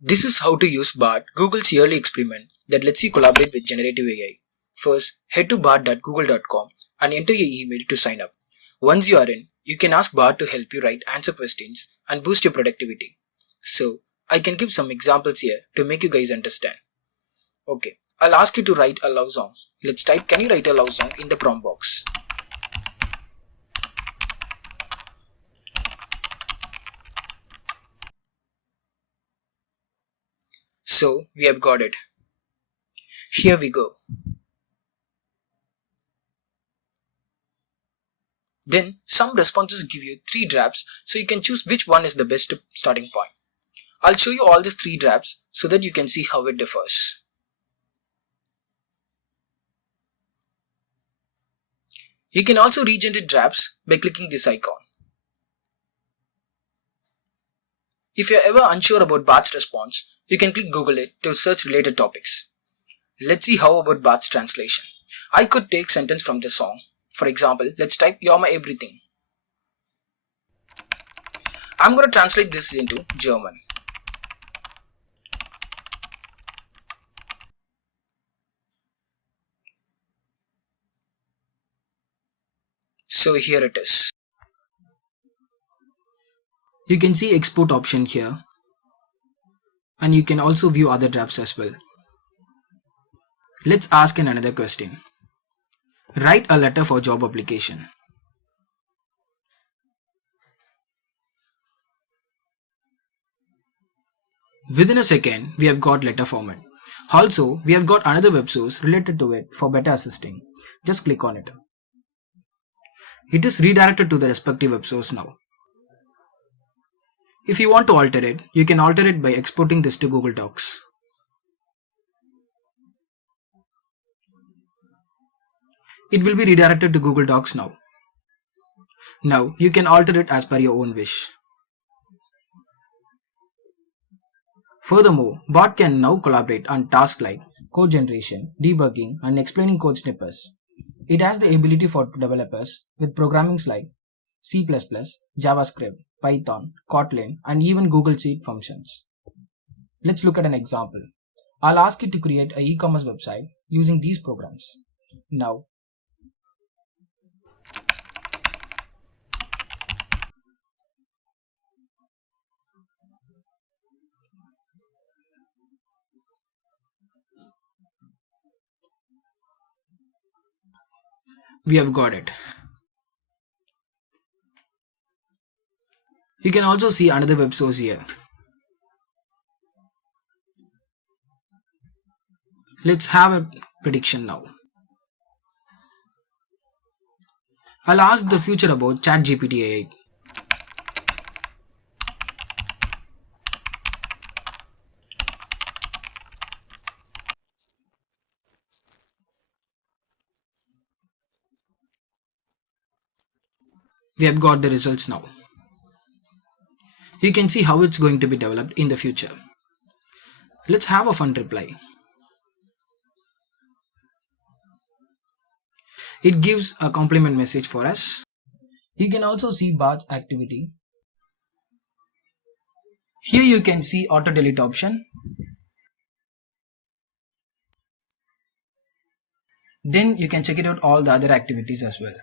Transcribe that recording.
This is how to use Bard, Google's yearly experiment that lets you collaborate with generative AI. First, head to bard.google.com and enter your email to sign up. Once you are in, you can ask Bard to help you answer questions and boost your productivity. So, I can give some examples here to make you guys understand. Okay, I'll ask you to write a love song. Let's type "Can you write a love song" in the prompt box. So, we have got it. Here we go. Then, some responses give you 3 drafts, so you can choose which one is the best starting point. I'll show you all these 3 drafts so that you can see how it differs. You can also regenerate drafts by clicking this icon. If you're ever unsure about Bard's response, you can click Google it to search related topics. Let's see how about Bard's translation. I could take sentence from this song. For example, let's type "You're my everything." I'm going to translate this into German. So here it is. You can see export option here, and you can also view other drafts as well. Let's ask another question. Write a letter for job application. Within a second, we have got letter format. Also, we have got another web source related to it for better assisting. Just click on it. It is redirected to the respective web source now. If you want to alter it, you can alter it by exporting this to Google Docs. It will be redirected to Google Docs now. Now, you can alter it as per your own wish. Furthermore, Bard can now collaborate on tasks like code generation, debugging, and explaining code snippets. It has the ability for developers with programmings like C++, JavaScript, Python, Kotlin, and even Google Sheet functions. Let's look at an example. I'll ask you to create an e-commerce website using these programs. Now, we have got it. You can also see another web source here. Let's have a prediction now. I'll ask the future about ChatGPT AI. We have got the results now. You can see how it's going to be developed in the future. Let's have a fun reply. It gives a compliment message for us. You can also see Bard's activity. Here you can see auto delete option. Then you can check it out all the other activities as well.